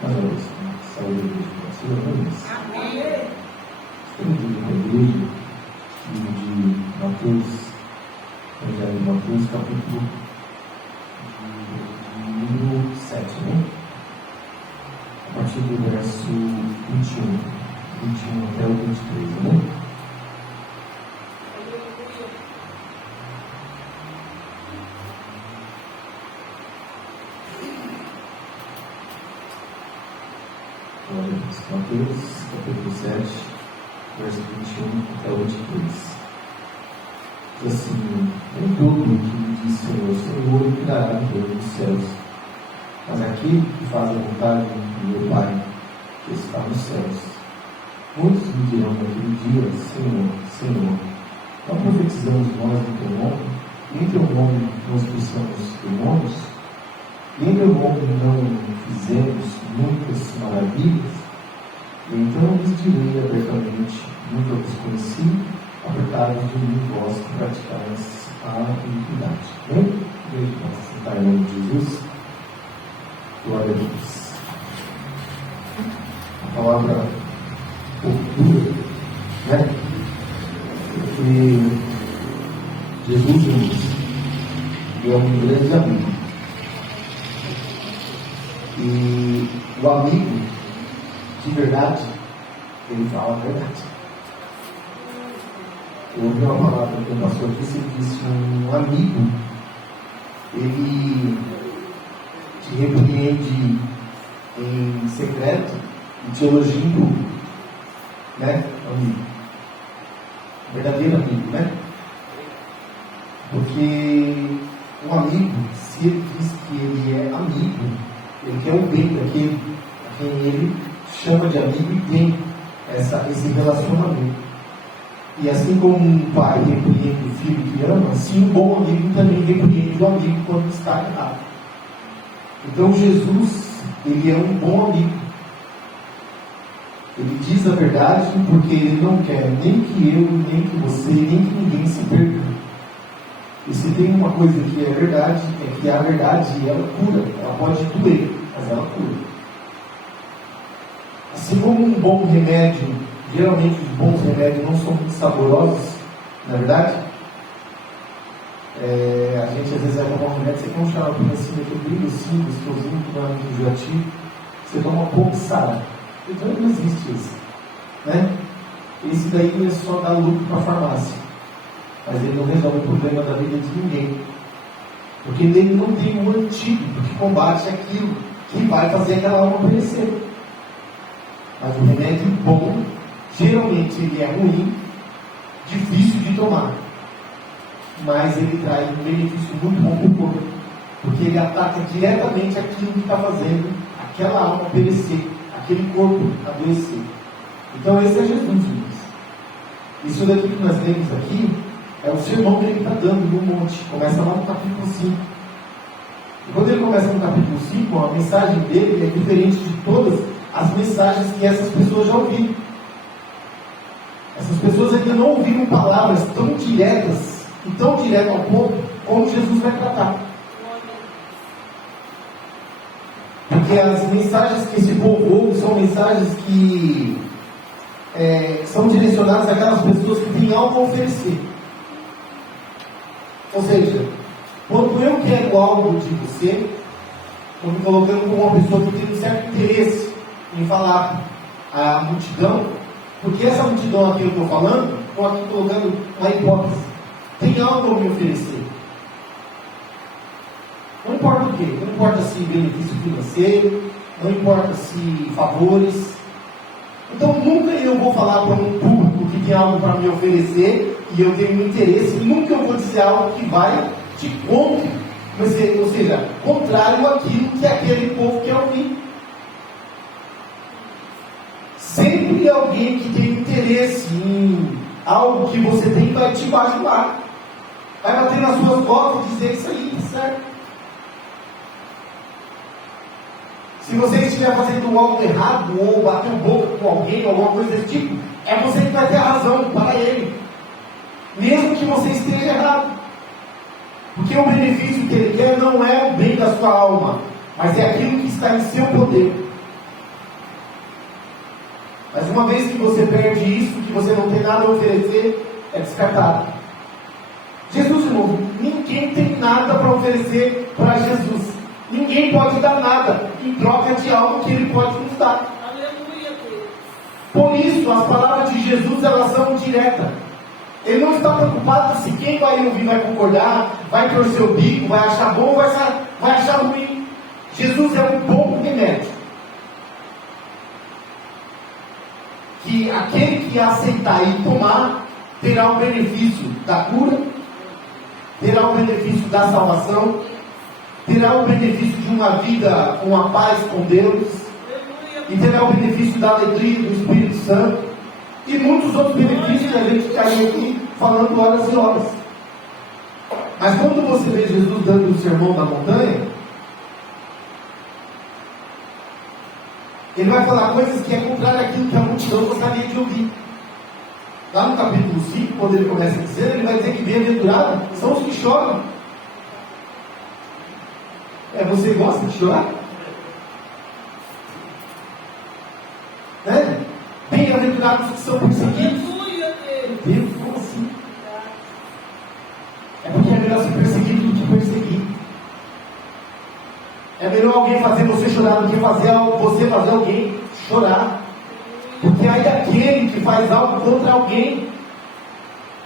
Mas olha isso, saúde de Deus, amém. Estamos na igreja de Mateus, Evangelho de Mateus, capítulo número 7, né? A partir do verso 21 até o 23, né? Mateus, capítulo 7, verso 21 até o 23. Diz assim: nem todo que me diz Senhor, Senhor, entrará no reino dos céus, mas aquele que faz a vontade do meu Pai, que está nos céus. Muitos me dirão naquele dia: Senhor, Senhor, não profetizamos nós em teu nome, e em teu nome não expulsamos demônios, e em teu nome não fizemos muitas maravilhas? E então lhes direi abertamente: nunca vos conheci, apartados de mim, vós que praticais a iniquidade. Amém? Veja, vamos sentar em nome de Jesus. Glória a Deus. A palavra ocultura, né? Porque Jesus é um grande amigo. E o amigo, de verdade, ele fala a verdade. Eu ouvi uma palavra que o pastor disse, ele disse: um amigo, ele te repreende em secreto e te elogia em público, né? Amigo, verdadeiro amigo, né? Porque um amigo, se ele diz que ele é amigo, ele quer o bem daquele a quem ele chama de amigo e tem esse relacionamento. E assim como um pai repreende o filho que ama, assim um bom amigo também repreende o amigo quando está errado. Então Jesus, ele é um bom amigo. Ele diz a verdade porque ele não quer nem que eu, nem que você, nem que ninguém se perca. E se tem uma coisa que é verdade, é que a verdade, ela cura. Ela pode doer, mas ela cura. Assim como um bom remédio, geralmente os bons remédios não são muito saborosos, na verdade, a gente às vezes vai tomar um remédio, você quer um xarope assim, aquele brilho assim, gostosinho, que não é muito enjoativo, você toma um pouco e sabe. Então não existe isso, né? Esse daí é só dar lucro para a farmácia, mas ele não resolve o problema da vida de ninguém, porque nele não tem um antídoto que combate aquilo que vai fazer aquela alma perecer. Mas o remédio bom, geralmente ele é ruim, difícil de tomar, mas ele traz um benefício muito bom para o corpo, porque ele ataca diretamente aquilo que está fazendo aquela alma perecer, aquele corpo adoecer. Então esse é Jesus, irmãos. Isso daqui que nós lemos aqui é o sermão que ele está dando no monte. Começa lá no capítulo 5. E quando ele começa no capítulo 5, a mensagem dele é diferente de todas as mensagens que essas pessoas já ouviram. Essas pessoas ainda não ouviram palavras tão diretas e tão diretas ao ponto como Jesus vai tratar. Porque as mensagens que esse povo ouve são mensagens que são direcionadas àquelas pessoas que têm algo a oferecer. Ou seja, quando eu quero algo de você, estou me colocando como uma pessoa que tem um certo interesse em falar à multidão, porque essa multidão aqui eu estou falando, estou aqui colocando uma hipótese, tem algo a me oferecer. Não importa o quê, não importa se benefício financeiro, não importa se favores. Então nunca eu vou falar para um público que tem algo para me oferecer e eu tenho um interesse, nunca eu vou dizer algo que vai de contra, ou seja, contrário àquilo que aquele povo quer ouvir. Sempre alguém que tem interesse em algo que você tem vai te bajular, vai bater nas suas costas e dizer: isso aí, certo? Se você estiver fazendo algo errado ou bater boca com alguém, alguma coisa desse tipo, é você que vai ter a razão para ele, mesmo que você esteja errado, porque o benefício que ele quer não é o bem da sua alma, mas é aquilo que está em seu poder. uma vez que você perde isso, que você não tem nada a oferecer, é descartado. Jesus, irmão, ninguém tem nada para oferecer para Jesus. Ninguém pode dar nada em troca de algo que Ele pode nos dar. Aleluia, Deus. Por isso, as palavras de Jesus, elas são diretas. Ele não está preocupado se quem vai ouvir vai concordar, vai torcer o bico, vai achar bom ou vai achar ruim. Jesus é um bom remédio. Que aquele que aceitar e tomar, terá o benefício da cura, terá o benefício da salvação, terá o benefício de uma vida com a paz com Deus, e terá o benefício da alegria do Espírito Santo, e muitos outros benefícios que a gente caiu aqui falando horas e horas. Mas quando você vê Jesus dando o sermão da montanha, Ele vai falar coisas que é contrário àquilo que a multidão gostaria de ouvir. Lá no capítulo 5, quando ele começa a dizer, ele vai dizer que bem-aventurados são os que choram. Você gosta de chorar? Né? Bem-aventurados que são perseguidos. Deus, como assim? É porque é melhor ser perseguido do que perseguir. É melhor alguém fazer você chorar do que você fazer alguém chorar. Porque aí aquele que faz algo contra alguém,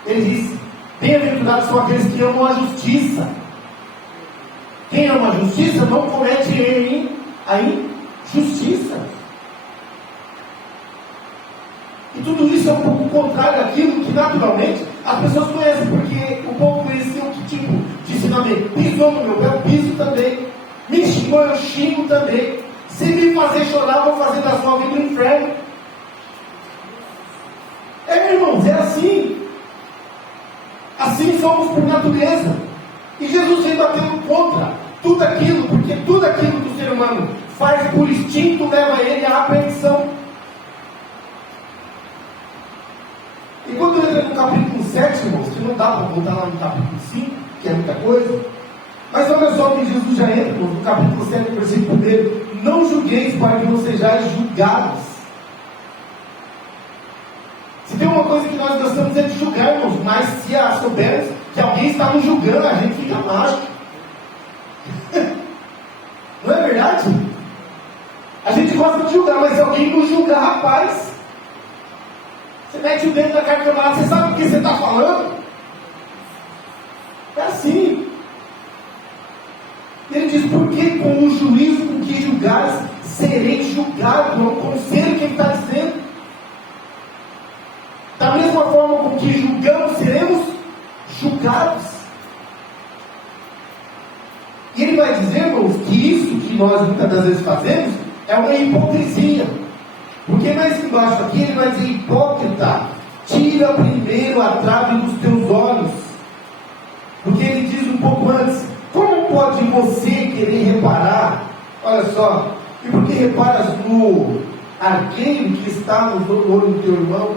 ele diz: bem-aventurados são aqueles que amam a justiça. Quem ama a justiça não comete a injustiça. E tudo isso é um pouco contrário àquilo que naturalmente as pessoas conhecem, porque o povo conhecia que tipo de ensinamento. Pisou no meu pé, eu piso também. Me xingou, eu xingo também. Se me fazer chorar, vou fazer da sua vida um inferno. Irmãos, é assim. Assim somos por natureza. E Jesus vem batendo contra tudo aquilo, porque tudo aquilo que o ser humano faz por instinto leva ele à perdição. E quando entra no capítulo 7, irmãos, que não dá para voltar lá no capítulo 5, que é muita coisa, mas olha só o que Jesus já entra, irmãos, no capítulo 7, versículo 1: não julgueis para que não sejais julgados. Se tem uma coisa que nós gostamos é de julgar, irmãos, mas se soubermos que alguém está nos julgando, a gente fica mágico. Não é verdade? A gente gosta de julgar, mas se alguém nos julgar, rapaz, você mete o dedo na cara do camarada, você sabe o que você está falando? É assim. Ele diz: porque com o juízo com que julgares, sereis julgados. É um conselho que ele está dizendo. Da mesma forma com que julgamos, seremos julgados. E ele vai dizer, irmãos, que isso que nós muitas das vezes fazemos é uma hipocrisia. Porque mais embaixo aqui ele vai dizer: hipócrita, tira primeiro a trave dos teus olhos. Porque ele diz um pouco antes: como pode você querer reparar? Olha só, e porque reparas no arqueiro que está no olho do teu irmão,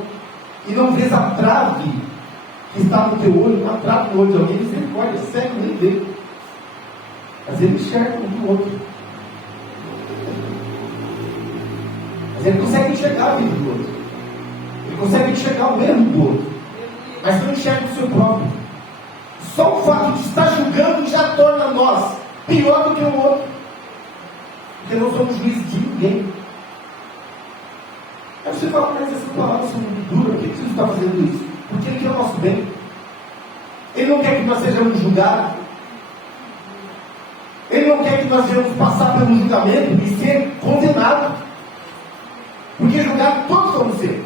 e não vês a trave que está no teu olho, uma trave no olho de alguém, misericórdia, cego nem vê. Mas ele enxerga um do outro. Mas ele consegue enxergar a vida do outro. Ele consegue enxergar o erro do outro. Mas não enxerga o seu próprio. Só o fato de estar julgando já torna nós pior do que o outro. Porque não somos juízes de ninguém. Aí você fala: mas essas palavras são muito duras, por que Jesus está fazendo isso? Porque Ele quer o nosso bem. Ele não quer que nós sejamos julgados. Ele não quer que nós venhamos passar pelo julgamento e ser condenados. Porque julgados todos vamos ser.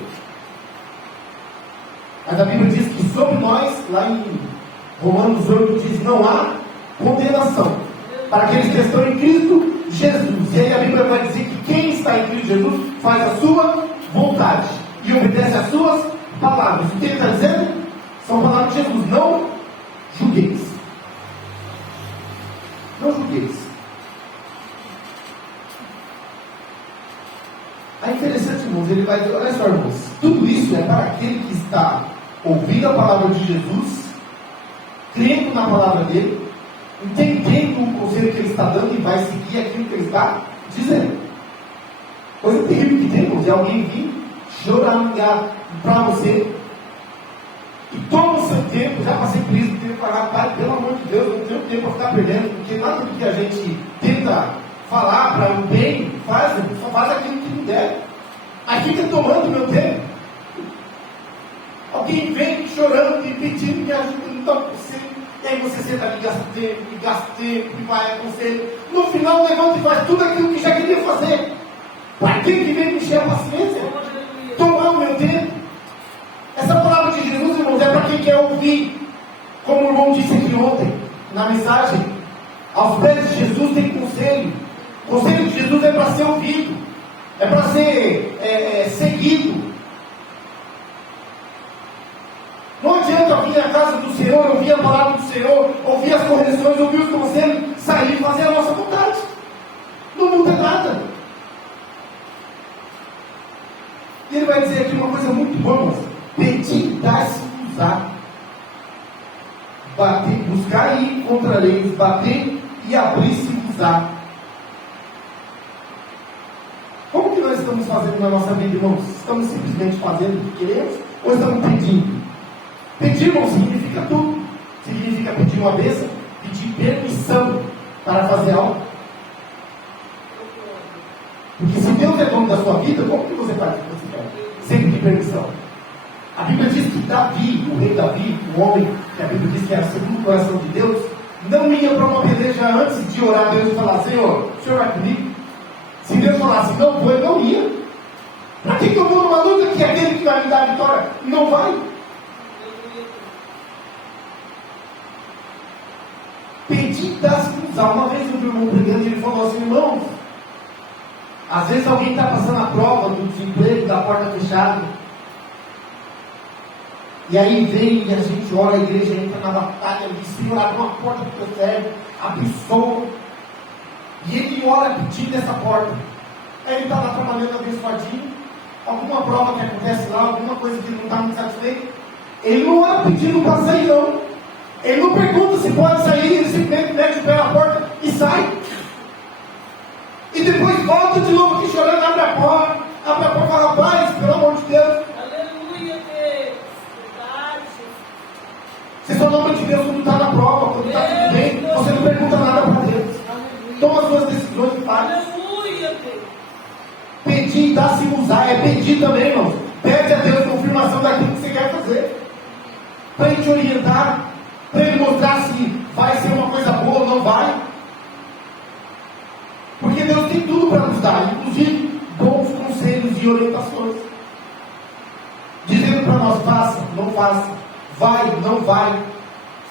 Mas a Bíblia diz que sobre nós, lá em Romanos 8, diz: não há condenação para aqueles que estão em Cristo Jesus. E aí a Bíblia vai dizer que quem está em Cristo Jesus faz a sua vontade e obedece às suas palavras. O que ele está dizendo? São palavras de Jesus: não julgueis. Não julgueis. É interessante, irmãos, ele vai dizer: olha só, irmãos, tudo isso é para aquele que está ouvindo a palavra de Jesus, crendo na palavra dele, entendendo o conselho que ele está dando e vai seguir aquilo que ele está dizendo. Coisa terrível que tem, irmãos, é alguém vir choramingar para você. E toma o seu tempo, já passei por isso, tenho que falar, pai, pelo amor de Deus, eu não tenho tempo para ficar perdendo, porque nada do que a gente tenta falar para o bem, só faz aquilo que não deve. Aí fica tomando meu tempo. Alguém vem chorando e pedindo me ajuda, não dá para você. E aí você senta ali, gasta tempo, e vai aconselho. No final levanta e faz tudo aquilo que já queria fazer. Para quem que vem me encher a paciência? Tomar o meu tempo. Essa palavra de Jesus, irmãos, é para quem quer ouvir. Como o irmão disse aqui ontem, na mensagem, aos pés de Jesus tem conselho. O conselho de Jesus é para ser ouvido, é para ser seguido. Não adianta eu vir à casa do Senhor, ouvir a palavra do Senhor, ouvir as correções, ouvir os conselhos, sair e fazer a nossa vontade. Não muda nada. E ele vai dizer aqui uma coisa muito boa, pedir, dar-se, usar. Bater, buscar e encontrareis, bater e abrir-se, usar. Como que nós estamos fazendo na nossa vida, irmãos? Estamos simplesmente fazendo o que queremos ou estamos pedindo? Pedir, irmão, significa tudo. Significa pedir uma bênção, pedir permissão para fazer algo. Porque se Deus é dono da sua vida, como que você faz o que você quer? Sem pedir permissão. A Bíblia diz que Davi, o rei Davi, o homem que a Bíblia diz que era segundo o coração de Deus, não ia para uma peleja antes de orar a Deus e falar: Senhor, o Senhor vai comigo? Se Deus falasse não vou, ele não ia. Para que eu vou numa luta que aquele que vai me dar a vitória não vai? Pedir, dar-se, usar. Uma vez eu vi um irmão pregando e ele falou assim: irmãos, às vezes alguém está passando a prova do desemprego, da porta fechada, e aí vem e a gente ora, a igreja entra na batalha, e Senhor, abre uma porta para o teu servo, abençoa, e ele ora pedindo essa porta. Aí ele está lá trabalhando abençoadinho, alguma prova que acontece lá, alguma coisa que ele não está muito satisfeito, ele não ora pedindo para sair não. Ele não pergunta se pode sair, ele simplesmente mete o pé na porta e sai. E depois volta de novo aqui chorando, abre a porta e fala: Pai, pelo amor de Deus. Aleluia, Deus. Verdade. Você só lembra de Deus quando está na prova, quando está tudo bem. Você não pergunta nada para Deus. Toma as suas decisões e faz. Aleluia, Deus. Pedir, dar-se, usar, é pedir também, irmãos. Pede a Deus confirmação daquilo que você quer fazer. Para Ele te orientar, para Ele mostrar se vai ser uma coisa boa ou não vai. Porque Deus tem tudo para nos dar, inclusive bons conselhos e orientações. Dizendo para nós: faça, não faça, vai, não vai,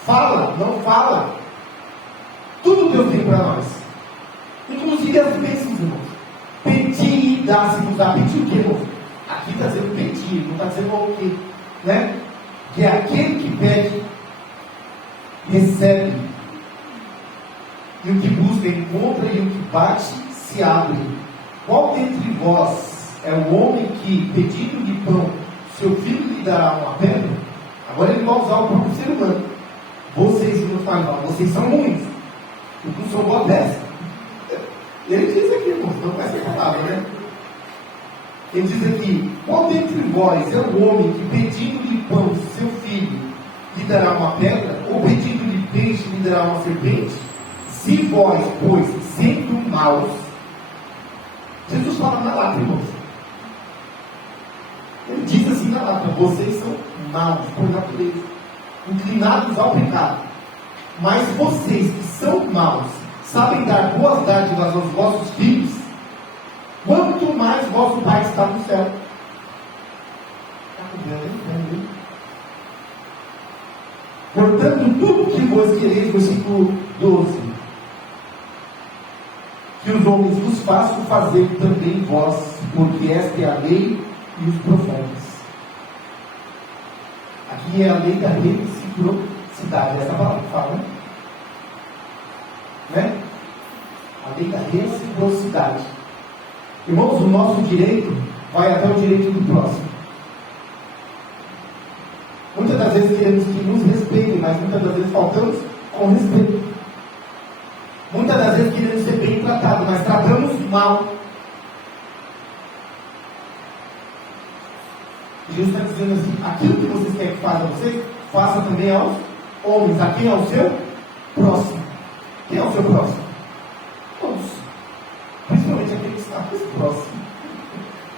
fala, não fala. Tudo Deus tem para nós. Inclusive as bênçãos, irmãos. Pedir e dar-se, usar. Pedir o que, irmãos? Aqui está dizendo pedir, não está dizendo o quê? Né? Que é aquele que pede, recebe. E o que busca, encontra, e o que bate, se abre. Qual dentre vós é o homem que, pedindo-lhe pão, seu filho lhe dará uma pedra? Agora ele vai usar o próprio ser humano. Vocês não falam, vocês são ruins. Eu não sou boa peça. Ele diz aqui, irmãos, não vai ser palavra, né? Ele diz aqui: qual dentre vós é o homem que, pedindo-lhe pão, seu filho lhe dará uma pedra? Ou pedindo-lhe peixe, lhe dará uma serpente? Se vós, pois, sendo maus, Jesus fala na lata, irmãos. Ele diz assim na lata: vocês são maus por natureza, inclinados ao pecado. Mas vocês que são maus, sabem dar boas dádivas aos vossos filhos, quanto mais vosso Pai está no céu. Portanto, tudo que vos quereis, versículo 12, que os homens vos façam, fazer também vós, porque esta é a lei e os profetas. Aqui é a lei da reciprocidade, essa palavra que fala, né? A lei da reciprocidade. Irmãos, o nosso direito vai até o direito do próximo. Muitas das vezes queremos que nos respeitem, mas muitas das vezes faltamos com respeito. Muitas das vezes queremos ser bem tratados, mas tratamos mal. Jesus está dizendo assim: aquilo que vocês querem que faça a vocês, faça também aos homens. A quem é o seu próximo? Quem é o seu próximo? Todos. Principalmente aquele que está mais próximo.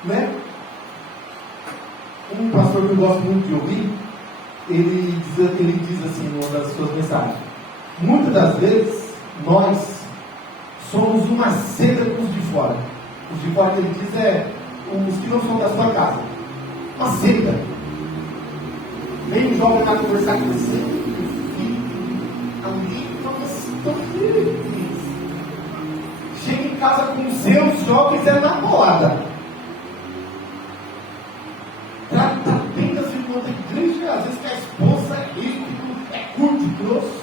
Né? Um pastor que eu gosto muito de ouvir, ele diz assim em uma das suas mensagens: muitas das vezes nós somos uma seda com os de fora. Os de fora que ele diz é os que não são da sua casa. Uma seda. Vem um jovem lá conversar com você, ali, tão feliz. Chega em casa com os seus jovens, é na bolada. Trata bem das irmãs da igreja, às vezes que a esposa é rígido, é curto e grosso.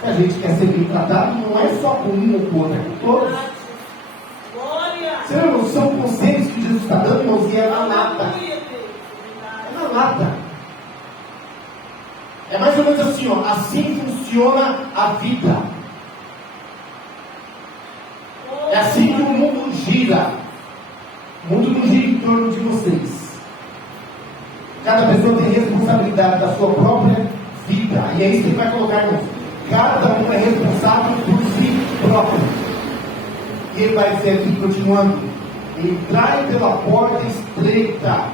Se a gente quer ser bem tratado, não é só com um ou com outro, é com todos. Você não tem são conselhos que Jesus está dando, irmãos, e é na lata. É na lata. É mais ou menos assim, ó. Assim funciona a vida. É assim que o mundo gira. O mundo não gira em torno de vocês. Cada pessoa tem responsabilidade da sua própria vida. E é isso que ele vai colocar, irmãos. Cada um é responsável por si próprio. E ele vai dizer aqui, continuando: entrai pela porta estreita.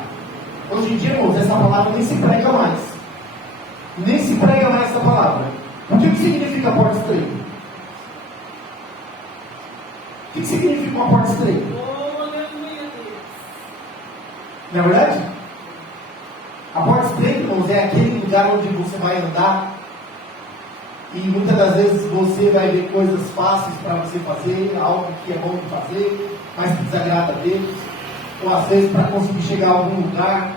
Hoje em dia, irmãos, essa palavra nem se prega mais. Nem se prega mais essa palavra. O que significa porta estreita? O que significa uma porta estreita? Não é verdade? A porta estreita, irmãos, é aquele lugar onde você vai andar e muitas das vezes você vai ver coisas fáceis para você fazer, algo que é bom de fazer, mas que desagrada a Deus, ou às vezes para conseguir chegar a algum lugar,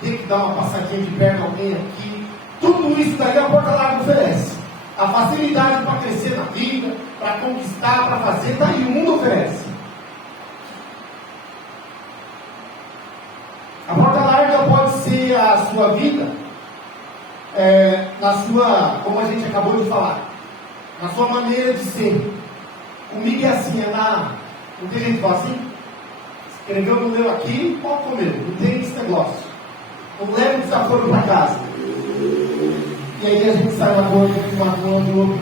ter que dar uma passadinha de perna a alguém aqui. Tudo isso daí a porta larga oferece. A facilidade para crescer na vida, para conquistar, para fazer, está aí, o mundo oferece. A porta larga pode ser a sua vida, na sua, como a gente acabou de falar, na sua maneira de ser. Comigo é assim, não tem gente que fala assim: escreveu, não leu aqui, pode comer, não tem esse negócio. Não leva o desaforo para casa. E aí a gente sai magoando o outro,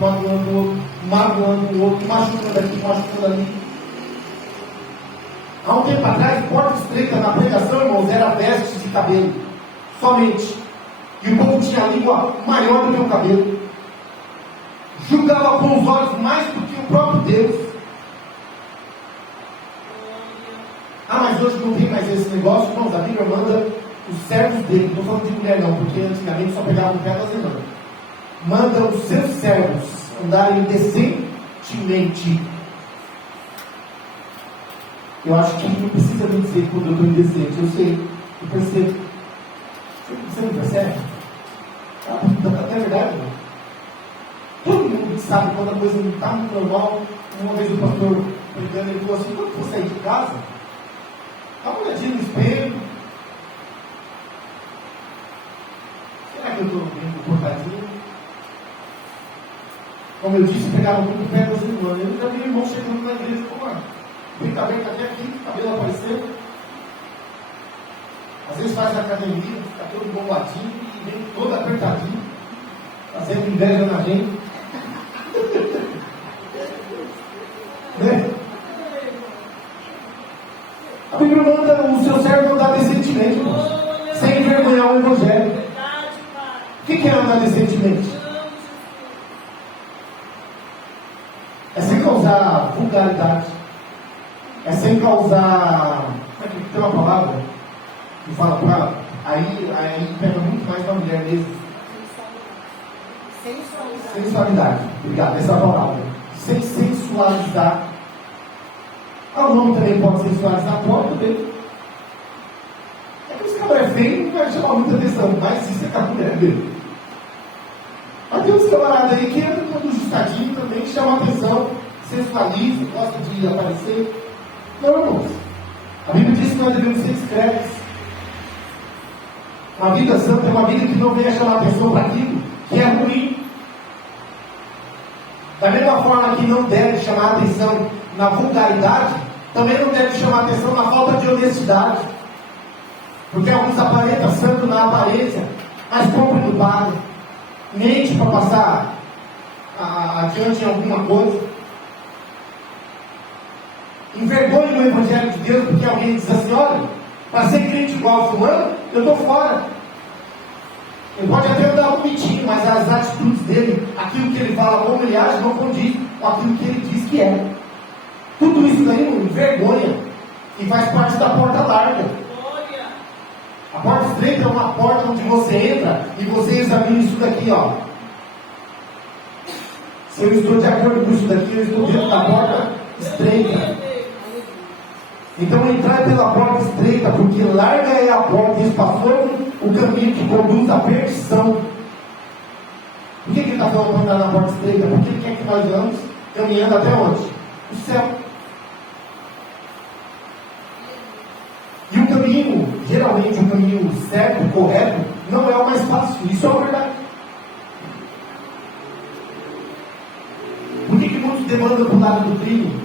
magoando o outro, machucando aqui, machucando ali. Há um tempo atrás, porta estreita na pregação, irmãos, era vestes de cabelo, somente. E o povo tinha a língua maior do que o cabelo. Julgava com os olhos mais do que o próprio Deus. Mas hoje não tem mais esse negócio, irmãos. A Bíblia manda os servos dele, não estou falando de mulher não, porque antigamente só pegavam o pé das irmãs. Manda os seus servos andarem decentemente. Eu acho que não precisa me dizer quando eu estou indecente. Eu sei, eu percebo. Você não percebe? É verdade, não? Todo mundo sabe quando a coisa não está muito normal. Uma vez o pastor pregando, ele falou assim: quando for sair de casa, dá uma olhadinha no espelho. Será que eu estou bem comportadinho? Como eu disse, pegaram muito perto das irmãs. Eu já vi o irmão chegando na igreja, vem cabelo até aqui, cabelo aparecendo. Às vezes faz academia, fica todo bombadinho e vem todo apertadinho, fazendo inveja na gente. Né? A Bíblia manda o seu servo andar decentemente, irmãos, sem envergonhar o Evangelho. O que é andar decentemente? É sem causar vulgaridade. É sem causar. Tem uma palavra que fala para ela, aí pega muito mais para a mulher mesmo. Sensualidade. Obrigado, essa é a palavra. Sem sensualizar. O homem também pode sensualizar, pode também. É que os cabras é feio, não vai chamar muita atenção, mas isso é com a mulher dele. Mas tem uns camaradas aí que entram todo ajustadinho também, chama atenção, sensualiza, gosta de aparecer. Não, irmãos. A Bíblia diz que nós devemos ser discretos. Uma vida santa é uma vida que não venha chamar atenção para aquilo que é ruim. Da mesma forma que não deve chamar atenção na vulgaridade, também não deve chamar atenção na falta de honestidade. Porque alguns aparentam santo na aparência, mas compram no paga. Mente para passar adiante em alguma coisa. Envergonha o Evangelho de Deus porque alguém diz assim: olha, para ser crente igual a fulano, eu estou fora. Ele pode até andar bonitinho, mas as atitudes dele, aquilo que ele fala, como ele age, não condiz com aquilo que ele diz que é. Tudo isso daí não envergonha e faz parte da porta larga. A porta estreita é uma porta onde você entra e você examina isso daqui, ó. Se eu estou de acordo com isso daqui, eu estou dentro da porta estreita. Então entrar pela porta estreita, porque larga é a porta e espaçoso o caminho que conduz à perdição. Por que ele está falando para entrar na porta estreita? Porque ele quer que nós vamos caminhando até onde? O céu. E o caminho, geralmente o caminho certo, correto, não é o mais fácil. Isso é a verdade. Por que muitos demandam para o lado do crime?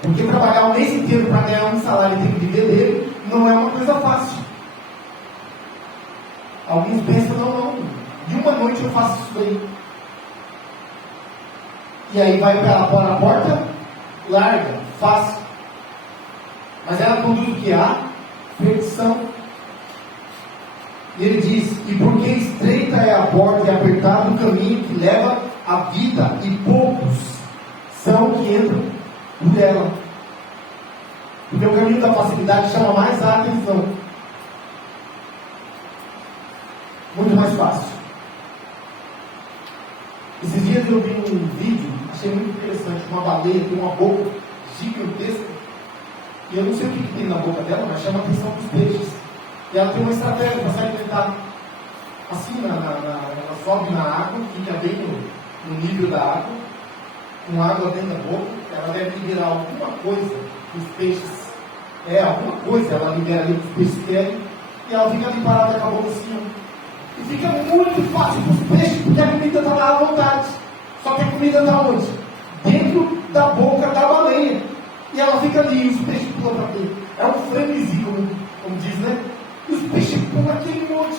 Porque trabalhar o mês inteiro para ganhar um salário e ter que viver dele não é uma coisa fácil. Alguns pensam, não, de uma noite eu faço isso daí. E aí vai para a porta larga, fácil. Mas ela conduz o que há? Perdição. E ele diz: e porque estreita é a porta e apertado o caminho que leva à vida, e poucos são que entram por ela. Porque o caminho da facilidade chama mais a atenção. Muito mais fácil. Esses dias eu vi um vídeo, achei muito interessante, uma baleia com uma boca gigantesca. E eu não sei o que tem na boca dela, mas chama a atenção dos peixes. E ela tem uma estratégia para se alimentar. Assim, ela sobe na água, fica bem no nível da água, com água dentro da boca. Ela deve liberar alguma coisa que os peixes. Alguma coisa ela libera ali que os peixes querem. E ela fica ali parada com a boca assim. E fica muito fácil para os peixes, porque a comida está lá à vontade. Só que a comida está onde? Dentro da boca da baleia. E ela fica ali, e os peixes pulam para dentro. É um frenesi, como diz, né? E os peixes pulam aquele monte.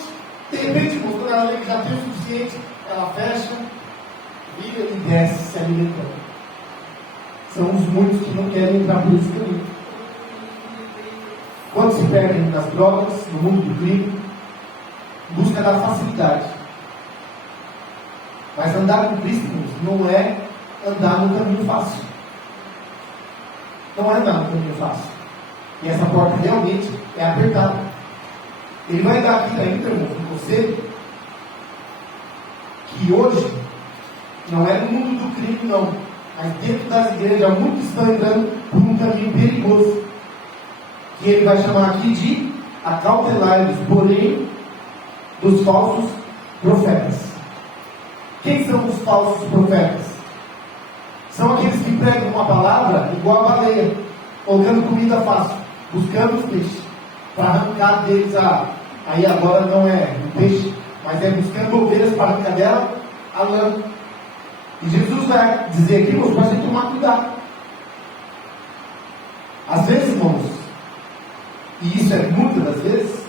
De repente, quando ela vê que já tem o suficiente, ela fecha, vira e desce se alimentando. São os muitos que não querem entrar por esse caminho. Quando se perdem nas drogas, no mundo do crime, busca da facilidade. Mas andar com Cristo não é andar no caminho fácil. Não é andar no caminho fácil. E essa porta realmente é apertada. Ele vai dar aqui ainda, irmão, com você, que hoje não é no mundo do crime, não. Mas dentro das igrejas, muitos estão entrando por um caminho perigoso. Que ele vai chamar aqui de acautelar-vos, porém, dos falsos profetas. Quem são os falsos profetas? São aqueles que pregam uma palavra igual a baleia, colocando comida fácil, buscando os peixes, para arrancar deles aí agora não é o peixe, mas é buscando ovelhas para arrancar dela a lã. E Jesus vai dizer aqui, irmãos, para a gente tomar cuidado. Às vezes, irmãos, e isso é muitas das vezes,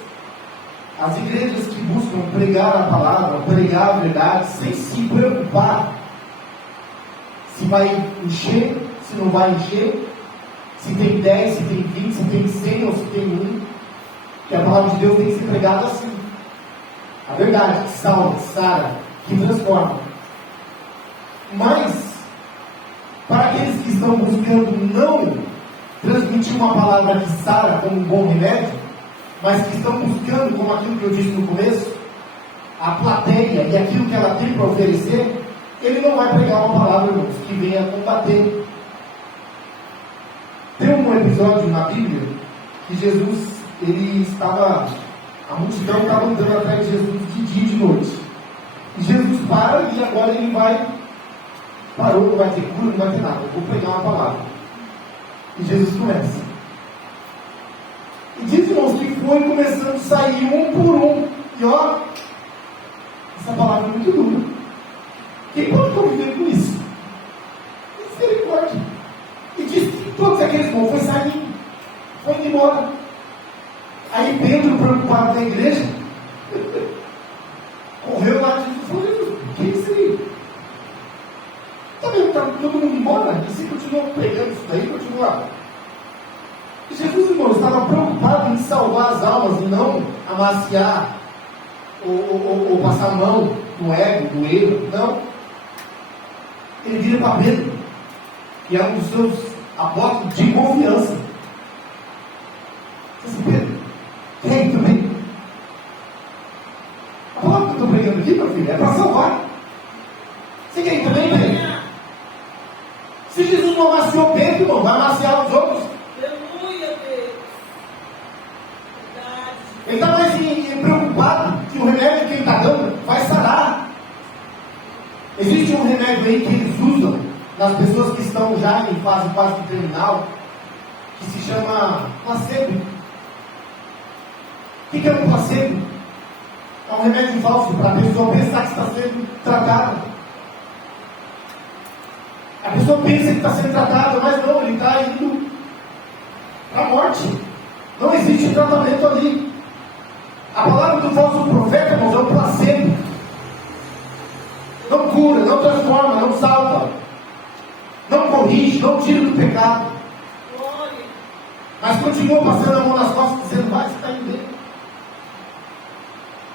as igrejas que buscam pregar a palavra, pregar a verdade, sem se preocupar se vai encher, se não vai encher, se tem 10, se tem 20, se tem 100 ou se tem 1, que a palavra de Deus tem que ser pregada assim. A verdade que salva, que sara, que transforma. Mas, para aqueles que estão buscando não transmitir uma palavra que sara como um bom remédio, mas que estão buscando, como aquilo que eu disse no começo, a plateia e aquilo que ela tem para oferecer, ele não vai pregar uma palavra, irmãos, que venha combater. Tem um episódio na Bíblia que Jesus, a multidão estava andando atrás de Jesus de dia e de noite. E Jesus para e agora ele parou, não vai ter cura, não vai ter nada, eu vou pregar uma palavra. E Jesus começa. E diz, irmãos, que foi começando a sair um por um. E ó, essa palavra é muito dura. Quem pode conviver com isso? Misericórdia. E diz que todos aqueles irmãos foi saindo, foi indo embora. Aí Pedro preocupado com a igreja, correu lá e disse: Jesus, o que é isso aí? Também está todo mundo embora, e você continua pregando isso daí, continua. E Jesus, irmão, estava preocupado em salvar as almas e não amaciar ou passar a mão no ego, no erro, não. Ele vira para Pedro, que é um dos seus apóstolos de confiança. Assim, Pedro, quem também? A palavra que eu estou pregando aqui, meu filho, é para salvar. Você quer ir também, Pedro? Se Jesus não amaciou Pedro, irmão, vai amaciar os outros. Aleluia, Deus. Verdade. Ele está mais preocupado que o remédio que ele está dando vai sarar. Existe um remédio aí que eles usam nas pessoas que estão já em fase quase terminal, que se chama placebo. O que é um placebo? É um remédio falso para a pessoa pensar que está sendo tratada. A pessoa pensa que está sendo tratada, mas não, ele está indo para a morte. Não existe tratamento ali. A palavra do falso profeta, irmãos, é um placebo. Não cura, não transforma, não salva, não corrige, não tira do pecado. Glória. Mas continua passando a mão nas costas, dizendo: vai, você está indo bem.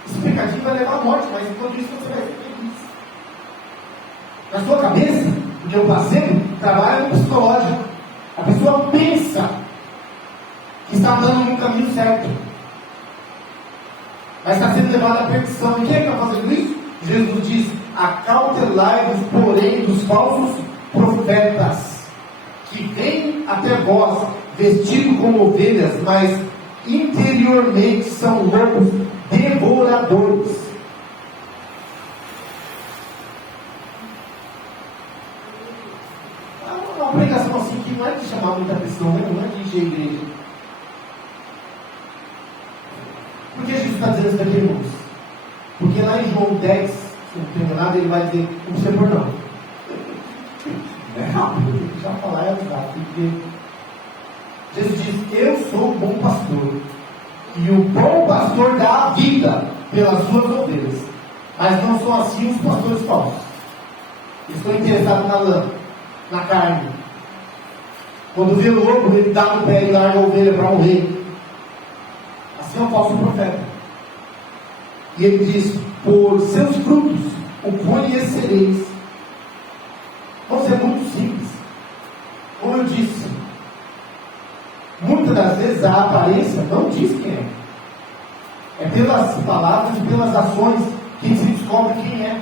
Esse pecadinho vai levar à morte, mas enquanto isso você vai ser feliz. Na sua cabeça, porque o placebo trabalha no psicológico. A pessoa pensa que está andando no caminho certo, mas está sendo levada à perdição. E quem é que está fazendo isso? Jesus diz: acautelai-vos, porém, dos falsos profetas, que vêm até vós, vestidos como ovelhas, mas interiormente são lobos devoradores. Uma pregação assim que não é de chamar muita atenção, né? Não é de encher a igreja. Por que Jesus está dizendo isso aqui, irmãos? Porque lá em João 10, se não tem nada, ele vai dizer: não precisa por não. É rápido, tem que já falar e ajudar. Porque Jesus diz: eu sou o bom pastor, e o bom pastor dá a vida pelas suas ovelhas. Mas não são assim os pastores falsos. Eles estão interessados na lã, na carne. Quando vê o lobo, ele dá no pé e larga a ovelha para morrer. Assim é o falso profeta. E ele diz: por seus frutos o conhecereis. Vamos ser muito simples. Como eu disse, muitas das vezes a aparência não diz quem é. É pelas palavras e pelas ações que se descobre quem é.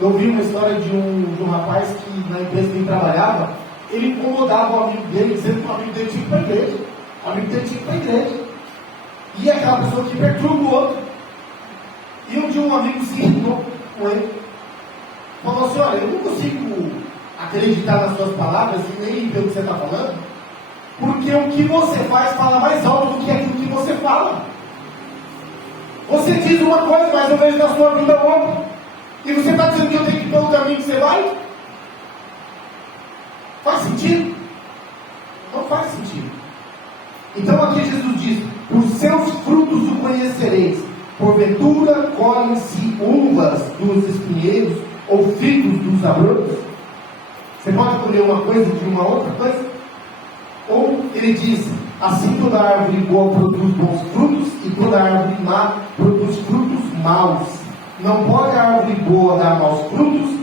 Eu vi uma história de um rapaz que na empresa que ele trabalhava, ele incomodava o amigo dele, dizendo que o amigo dele tinha que ir para a igreja. O amigo dele tinha que ir para a igreja. E aquela pessoa que perturba o outro. E um dia um amigo se irritou com ele. Falou assim: olha, eu não consigo acreditar nas suas palavras e nem pelo que você está falando, porque o que você faz fala mais alto do que aquilo que você fala. Você diz uma coisa, mas eu vejo na sua vida outra. E você está dizendo que eu tenho que ir pelo caminho que você vai? Faz sentido? Não faz sentido. Então aqui Jesus diz: por seus frutos o conhecereis. Porventura colhem-se uvas dos espinheiros ou figos dos abrolhos? Você pode colher uma coisa de uma outra coisa? Ou ele diz: assim toda árvore boa produz bons frutos, e toda árvore má produz frutos maus. Não pode a árvore boa dar maus frutos,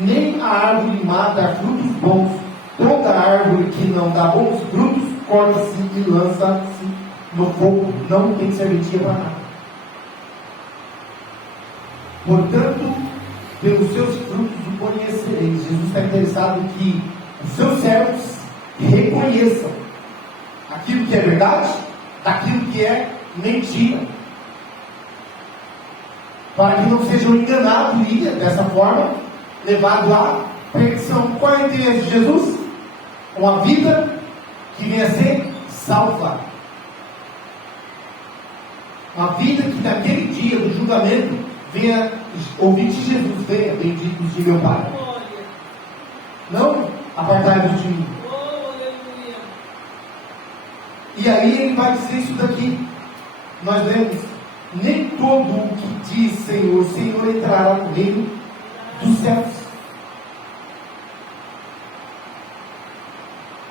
nem a árvore má dar frutos bons. Toda árvore que não dá bons frutos, corta-se e lança-se no fogo. Não tem serventia para nada. Portanto, pelos seus frutos o conhecereis. Jesus está interessado que os seus servos reconheçam aquilo que é verdade daquilo que é mentira, para que não sejam enganados e dessa forma levados à perdição. Qual é a ideia de Jesus? Uma vida que venha a ser salva. Uma vida que naquele dia do julgamento venha ouvir de Jesus: venha, benditos de meu Pai. Glória. Não apartai-vos de mim. Oh, aleluia. E aí ele vai dizer isso daqui. Nós lemos: nem todo o que diz Senhor, Senhor entrará no reino dos céus.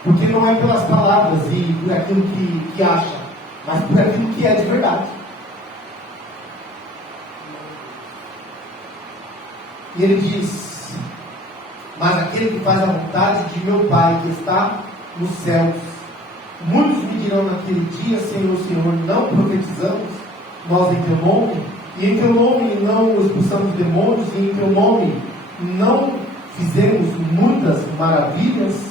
Porque não é pelas palavras e por aquilo que acha, mas por aquilo que é de verdade. E ele diz: mas aquele que faz a vontade de meu Pai que está nos céus. Muitos me dirão naquele dia: Senhor, Senhor, não profetizamos nós em teu nome? E em teu nome não expulsamos demônios? E em teu nome não fizemos muitas maravilhas?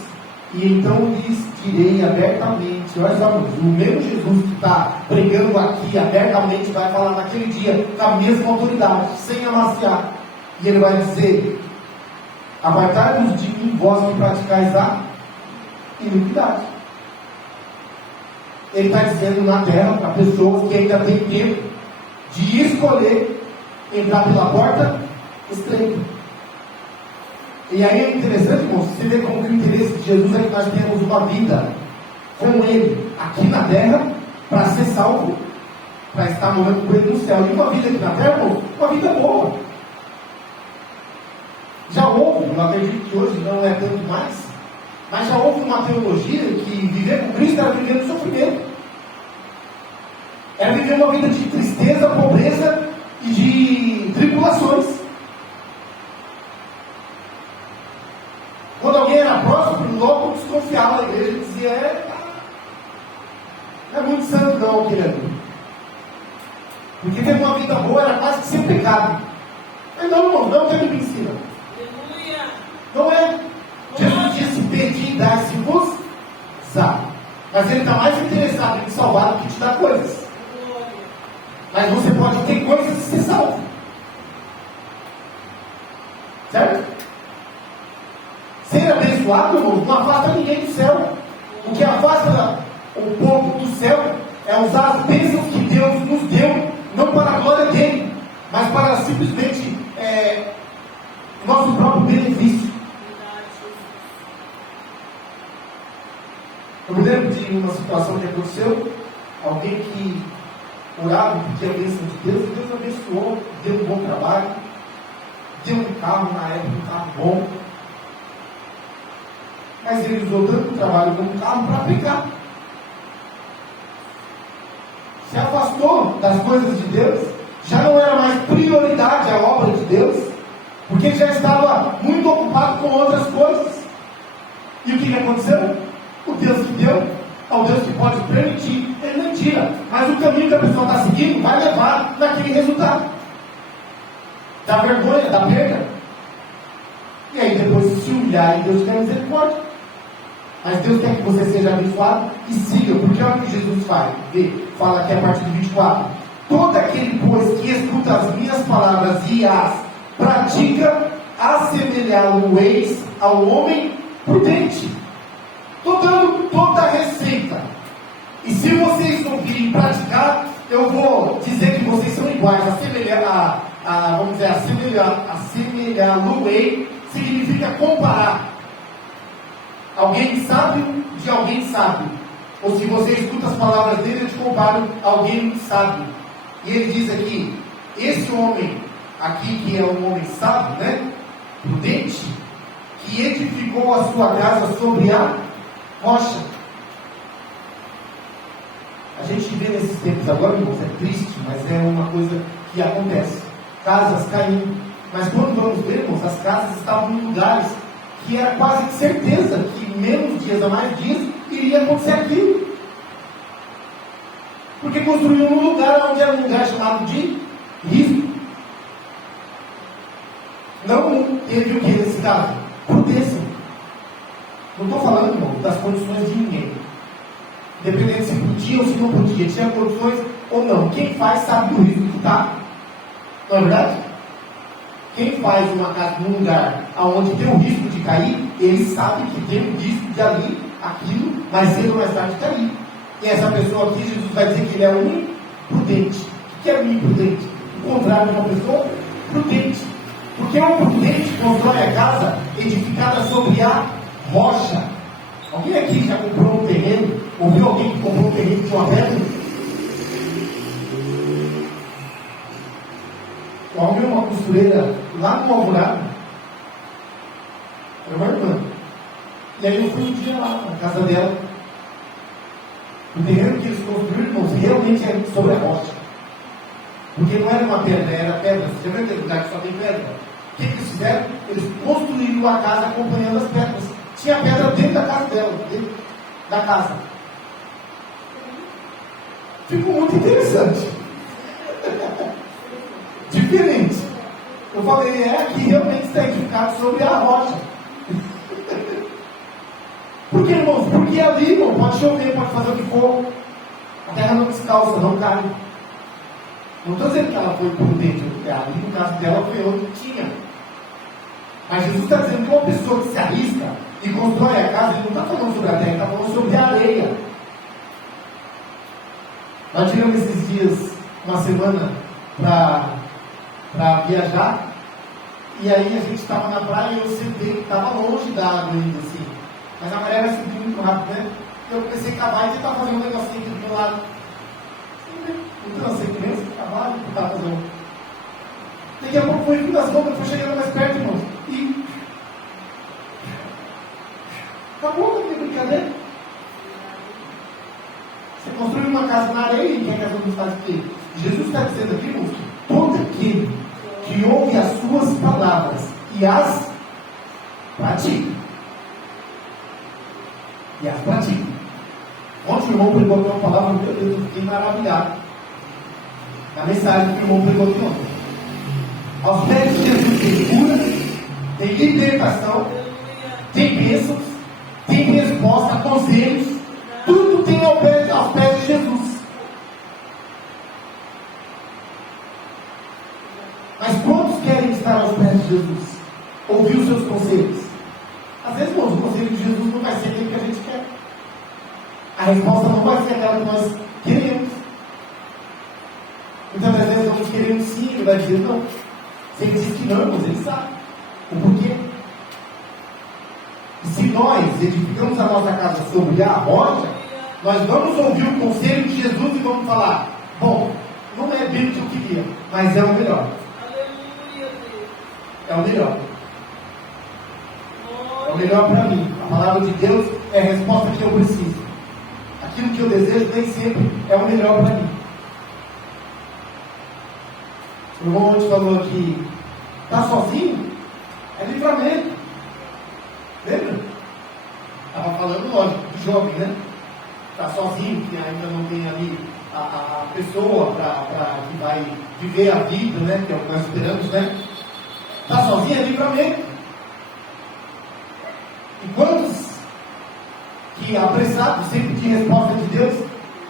E então lhes direi abertamente. Olha só, o mesmo Jesus que está pregando aqui abertamente vai falar naquele dia com a mesma autoridade, sem amaciar. E ele vai dizer: apartai-vos de mim, vós que praticais a iniquidade. Ele está dizendo na terra para pessoas que ainda têm tempo de escolher entrar pela porta estreita. E aí é interessante, irmãos, você vê como que o interesse de Jesus é que nós tenhamos uma vida com Ele aqui na terra, para ser salvo, para estar morando com Ele no céu. E uma vida aqui na terra, irmãos, uma vida boa. Já houve, eu acredito que hoje não é tanto mais, mas já houve uma teologia que viver com Cristo era viver no sofrimento. Era viver uma vida de tristeza, pobreza e de tribulações. Quando alguém era próximo, logo desconfiava da igreja e dizia: não é muito santo não, querido. Porque ter uma vida boa era quase que sem pecado. Mas não, irmão, não tem que me ensina. Não é. Jesus disse: pedi e dar-se-vos. Mas Ele está mais interessado em te salvar do que te dar coisas. Mas você pode ter coisas e ser salvo. Certo? Ser abençoado, irmão, não afasta ninguém do céu. O que afasta o povo do céu é usar as bênçãos que Deus nos deu, não para a glória dele, mas para simplesmente nosso próprio benefício. Eu me lembro de uma situação que aconteceu: alguém que orava e pedia a bênção de Deus, e Deus abençoou, deu um bom trabalho, deu um carro na época, um carro bom. Mas ele usou tanto o trabalho como o carro para pecar. Se afastou das coisas de Deus, já não era mais prioridade a obra de Deus, porque ele já estava muito ocupado com outras coisas. E o que aconteceu? O Deus que deu, ao Deus que pode permitir, ele não tira, mas o caminho que a pessoa está seguindo vai levar naquele resultado da vergonha, da perda. E aí depois se humilhar e Deus quer misericórdia. Mas Deus quer que você seja abençoado e siga, porque olha o que Jesus faz. Fala aqui a partir do 24: todo aquele, pois, que escuta as minhas palavras e as pratica, assemelhá-lo-eis ao homem prudente. Estou dando toda a receita. E se vocês ouvirem praticar, eu vou dizer que vocês são iguais. Assemelhá-lo-eis significa comparar alguém sábio de alguém sábio. Ou se você escuta as palavras dele, eu te comparo a alguém sábio. E ele diz aqui: esse homem aqui, que é um homem sábio, né? Prudente, que edificou a sua casa sobre a rocha. A gente vê nesses tempos agora, irmãos, é triste, mas é uma coisa que acontece. Casas caindo. Mas quando vamos ver, irmãos, as casas estavam em lugares que era quase de certeza que menos dias a mais dias iria acontecer aquilo. Porque construíram um lugar onde era um lugar chamado de risco. Não teve o que nesse caso? Prudência. Não estou falando, irmão, das condições de ninguém. Dependendo se podia ou se não podia, tinha condições ou não. Quem faz sabe do risco que está. Não é verdade? Quem faz uma casa num lugar onde tem o risco de cair, ele sabe que tem o risco de ali, aquilo, mais cedo ou mais tarde cair. E essa pessoa aqui, Jesus vai dizer que ele é um imprudente. O que é um imprudente? O contrário de uma pessoa prudente. Porque um prudente constrói a casa edificada sobre a rocha. Alguém aqui já comprou um terreno Ouviu alguém que comprou um terreno de uma pedra? Ouviu uma costureira lá no Alvorada? Era uma irmã. E aí eu fui um dia lá na casa dela. O terreno que eles construíram, irmãos, realmente é sobre a rocha. Porque não era uma pedra, era pedra. Você já viu aquele lugar que só tem pedra? O que eles fizeram? Eles construíram a casa acompanhando as pedras. Tinha pedra dentro da casa dela, dentro da casa. Ficou muito interessante. Diferente. Eu falei, aqui realmente está edificado sobre a rocha. Por que, irmãos? Porque ali, irmão, pode chover, pode fazer o que for. A terra não descalça, não cai. Não estou dizendo que ela foi por dentro, ali no caso dela foi onde tinha. Mas Jesus está dizendo que uma pessoa que se arrisca e constrói a casa, ele não está falando sobre a terra, ele está falando sobre a areia. Nós tiramos esses dias, uma semana, para viajar. E aí a gente estava na praia e eu sentei, estava longe da água ainda assim. Mas a maré vai subir muito rápido, né? Eu comecei a cavar e tentar fazer um negocinho aqui do meu lado. Então, você criança, cavalo, tentar fazer um. Daqui a pouco foi vindo as gotas, foi chegando mais perto, irmãos. E acabou a minha brincadeira. Você construiu uma casa na areia e quer que as outras façam o quê? Jesus está dizendo aqui, irmãos, que todo aquele que ouve as suas palavras e as pratica. E as pratica. Ontem o irmão pregou uma palavra, meu Deus, eu fiquei maravilhado. A mensagem que o irmão pregou aqui ontem. Aos pés de Jesus tem cura, tem libertação, tem bênçãos, tem resposta, conselhos, tudo tem aos pés de Jesus. Mas quantos querem estar aos pés de Jesus? Ouvir os seus conselhos? Às vezes, irmãos, o conselho de Jesus não vai ser aquele que a gente quer. A resposta não vai ser aquela que nós queremos. Então, às vezes, nós queremos sim, ele vai dizer não. Se ele diz que não, mas ele sabe o porquê. E se nós edificamos a nossa casa sobre a rocha, nós vamos ouvir o conselho de Jesus e vamos falar: bom, não é bem o que eu queria, mas é o melhor. É o melhor. É o melhor para mim. A palavra de Deus é a resposta que eu preciso. Aquilo que eu desejo nem sempre é o melhor para mim. O irmão ontem falou que está sozinho é livramento. Lembra? Estava falando, lógico, de jovem, né? Está sozinho, que ainda não tem ali a pessoa que vai viver a vida, né? Que é o que nós esperamos, né? Está sozinho é livramento. E quantos que apressados sempre de resposta de Deus,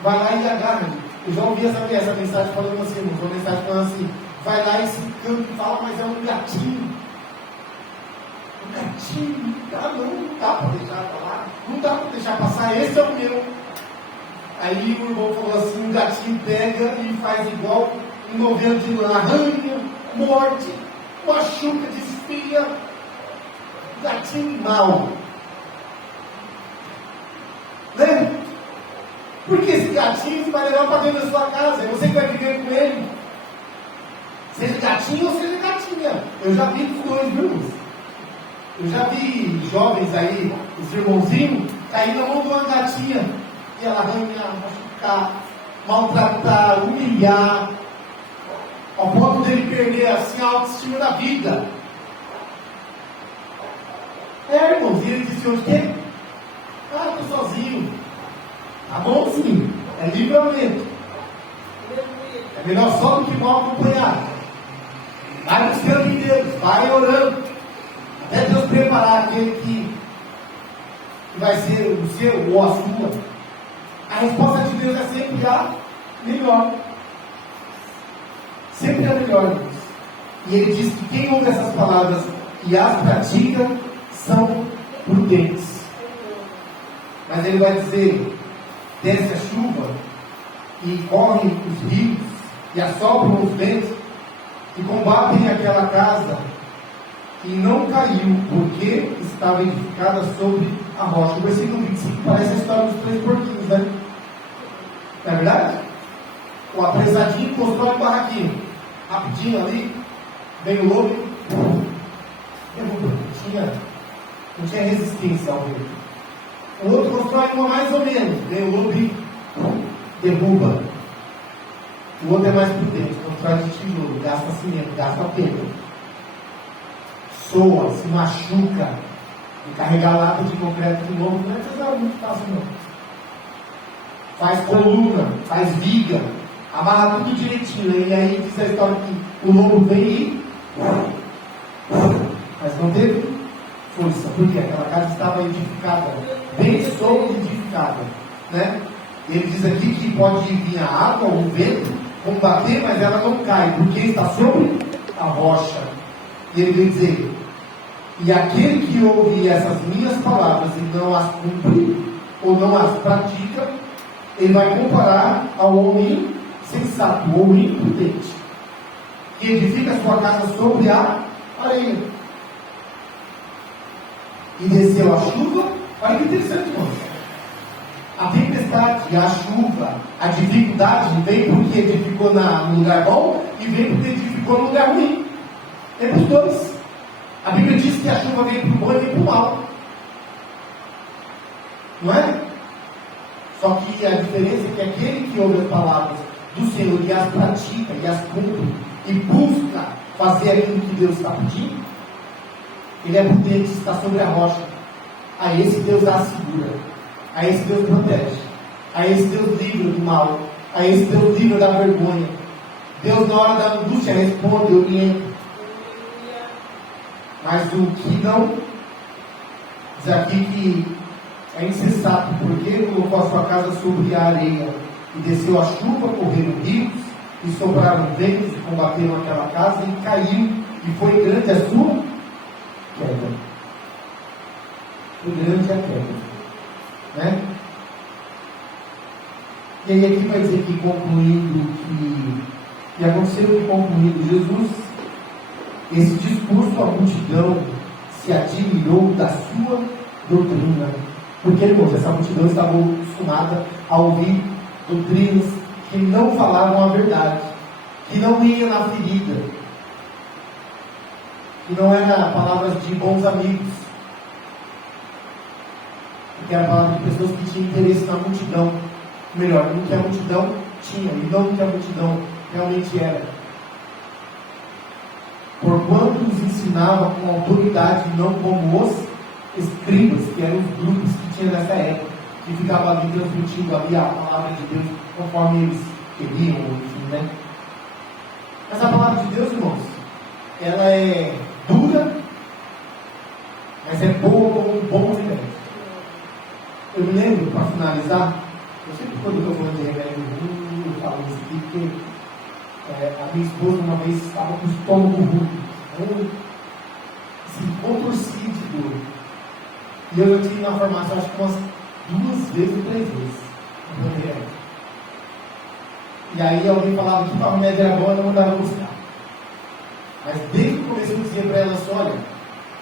vai lá e agarra. Eu já ouvi essa mensagem falando assim, uma mensagem falando assim: vai lá e se canta e fala, mas é um gatinho. Um gatinho, não dá para deixar para lá, não dá para deixar passar, esse é o meu. Aí o irmão falou assim: um gatinho pega e faz igual um governo de lã, arranha, morde, machuca, desfia. Gatinho mau. Né? Porque esse gatinho vai levar para dentro da sua casa, é você que vai viver com ele. Seja gatinho ou seja gatinha. Eu já vi dos dois, viu? Eu já vi jovens aí, os irmãozinhos, cair na mão de uma gatinha e ela arranhar, machucar, maltratar, humilhar, ao ponto dele perder assim a autoestima da vida. Irmãos, e ele disse o quê? Estou sozinho. Tá bom sim, é livramento. É melhor só do que mal acompanhado. Vai buscando em Deus, vai orando, até Deus preparar aquele que vai ser o seu ou a sua. A resposta de Deus é sempre a melhor. Sempre a melhor, irmãos. E ele diz que quem ouve essas palavras e as pratica são prudentes. Mas ele vai dizer: desce a chuva e correm os rios e assopram os ventos e combatem aquela casa e não caiu, porque estava edificada sobre a rocha. O versículo 25 parece a história dos 3 porquinhos, né? Não é verdade? O apresadinho constrói um barraquinho. Rapidinho ali, vem o lobo e não tinha resistência ao vento. O outro constrói uma mais ou menos, vem o lobo e derruba. O outro é mais prudente, constrói de tijolo, gasta cimento, gasta pedra. Soa, se machuca. E carregar lata de concreto de novo não é coisa muito fácil não. Faz coluna, faz viga, amarra tudo direitinho. E aí diz a história que o lobo vem e... Mas não teve força, porque aquela casa estava edificada, bem solidificada, né? Ele diz aqui que pode vir a água, o vento, combater, mas ela não cai, porque está sobre a rocha. E ele vai dizer: e aquele que ouve essas minhas palavras e não as cumpre, ou não as pratica, ele vai comparar ao homem sensato, ou imprudente, que edifica sua casa sobre a areia. E desceu a chuva. Olha que interessante, irmãos. A tempestade, a chuva, a dificuldade vem porque edificou no lugar bom e vem porque edificou no lugar ruim. Tem os dois. A Bíblia diz que a chuva vem para o bom e vem para o mal. Não é? Só que a diferença é que aquele que ouve as palavras do Senhor e as pratica e as cumpre e busca fazer aquilo que Deus está pedindo, ele é prudente, está sobre a rocha. A esse Deus assegura. A esse Deus protege. A esse Deus livra do mal. A esse Deus livra da vergonha. Deus, na hora da angústia, responde, orienta. Mas o que não, diz aqui que é insensato, porque colocou a sua casa sobre a areia, e desceu a chuva, correram rios, e sopraram ventos, e combateram aquela casa, e caiu, e foi grande a sua queda. Foi grande a queda. Né? E aí aqui vai dizer que concluindo que aconteceu que concluindo Jesus, esse discurso, a multidão se admirou da sua doutrina. Porque, irmãos, essa multidão estava acostumada a ouvir doutrinas que não falavam a verdade, que não iam na ferida, que não eram palavras de bons amigos, que era palavra de pessoas que tinham interesse na multidão, melhor, no que a multidão tinha, e não no que a multidão realmente era. Porquanto os ensinava com autoridade, não como os escribas, que eram os grupos que tinha nessa época, que ficavam ali transmitindo ali a palavra de Deus, conforme eles queriam, enfim, né? Mas a palavra de Deus, irmãos, ela é dura, mas é boa como um bom remédio. Eu me lembro, para finalizar, eu sempre quando eu estou falando de remédio ruim, eu falo isso aqui, porque a minha esposa uma vez estava com o estômago ruim, assim, contorcido de dor. E eu tive na farmácia, acho que umas 2 vezes ou 3 vezes. E aí alguém falava que o remédio era bom, eu não mandava buscar. Mas desde o começo eu dizia para ela assim: olha,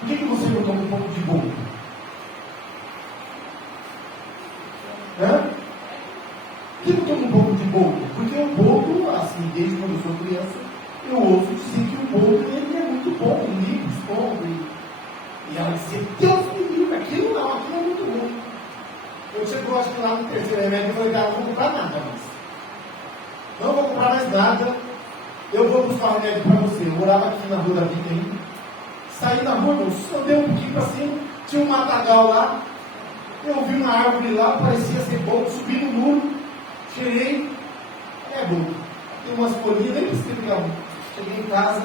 por que você não toma um pouco de bolo? Por que eu tomo um pouco de bolo? Porque o bolo, assim, desde quando eu sou criança, eu ouço dizer que o bolo ele é muito bom, limpo, esconde. E ela dizia: Deus me livre, aquilo não, aquilo é muito ruim. Eu chego, acho que lá no terceiro remédio, eu falei: não vou comprar nada mais. Não vou comprar mais nada. Eu vou buscar o remédio para você. Eu morava aqui na Rua da Vida ainda. Saí na rua, só dei um pouquinho para cima, tinha um matagal lá. Eu vi uma árvore lá, parecia ser bom, subi no muro, tirei, é bom. Tem umas folhinhas, nem precisa pegar um. Cheguei em casa,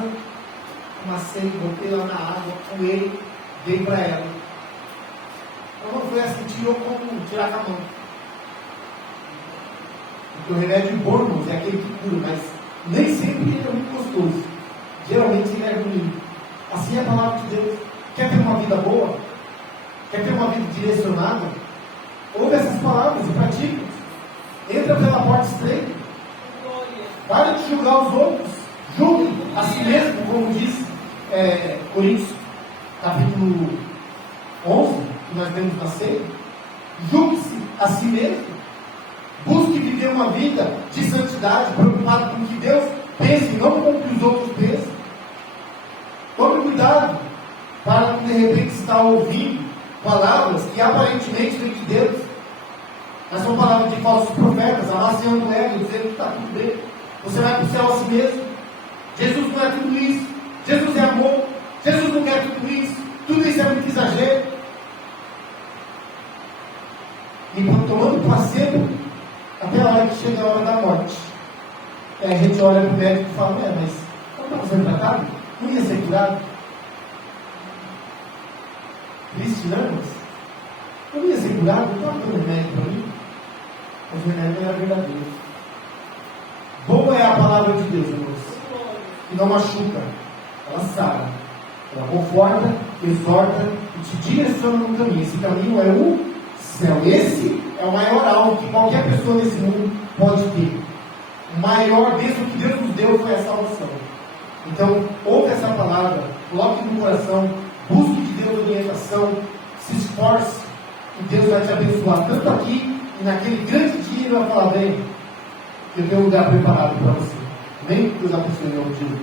amassei, botei lá na água, coei, dei para ela. Então não foi assim, tirou como tirar com a mão. Porque o remédio bom, irmãos, é aquele que cura, mas nem sempre ele é muito gostoso. Geralmente ele é ruim. Assim é a palavra de Deus. Quer ter uma vida boa? Quer ter uma vida direcionada? Ouve essas palavras e pratica. Entra pela porta estreita. Para de julgar os outros. Julgue a si mesmo, como diz Coríntios, capítulo 11, que nós vemos na ceia. Julgue-se a si mesmo. Busque viver uma vida de santidade, preocupado com o que Deus pensa e não com o que os outros pensam. Tome cuidado para não de repente estar ouvindo palavras que aparentemente vêm de Deus, mas são palavras de falsos profetas, amaciando o ego, dizendo que está tudo bem. Você vai para o céu a si mesmo. Jesus não é tudo isso. Jesus é amor. Jesus não quer tudo isso. Tudo isso é muito exagero. E tomando placebo até a hora que chega a hora da morte. Aí a gente olha para o médico e fala, mas não estava sendo tratado? Não ia ser curado? Triste, não, mas não ia ser curado? Não estava dando remédio para mim? Mas o remédio não era verdadeiro. Boa é a palavra de Deus, irmãos, que não machuca, ela sara, ela conforta, exorta e te direciona no caminho. Esse caminho é o céu. Esse é o maior alvo que qualquer pessoa nesse mundo pode ter. O maior bênção que Deus nos deu foi a salvação. Então, ouve essa palavra, coloque no coração, busque de Deus orientação, se esforce e Deus vai te abençoar tanto aqui e naquele grande dia Ele vai falar, bem, eu tenho um lugar preparado para você. Vem que Deus abençoe em nome de Jesus.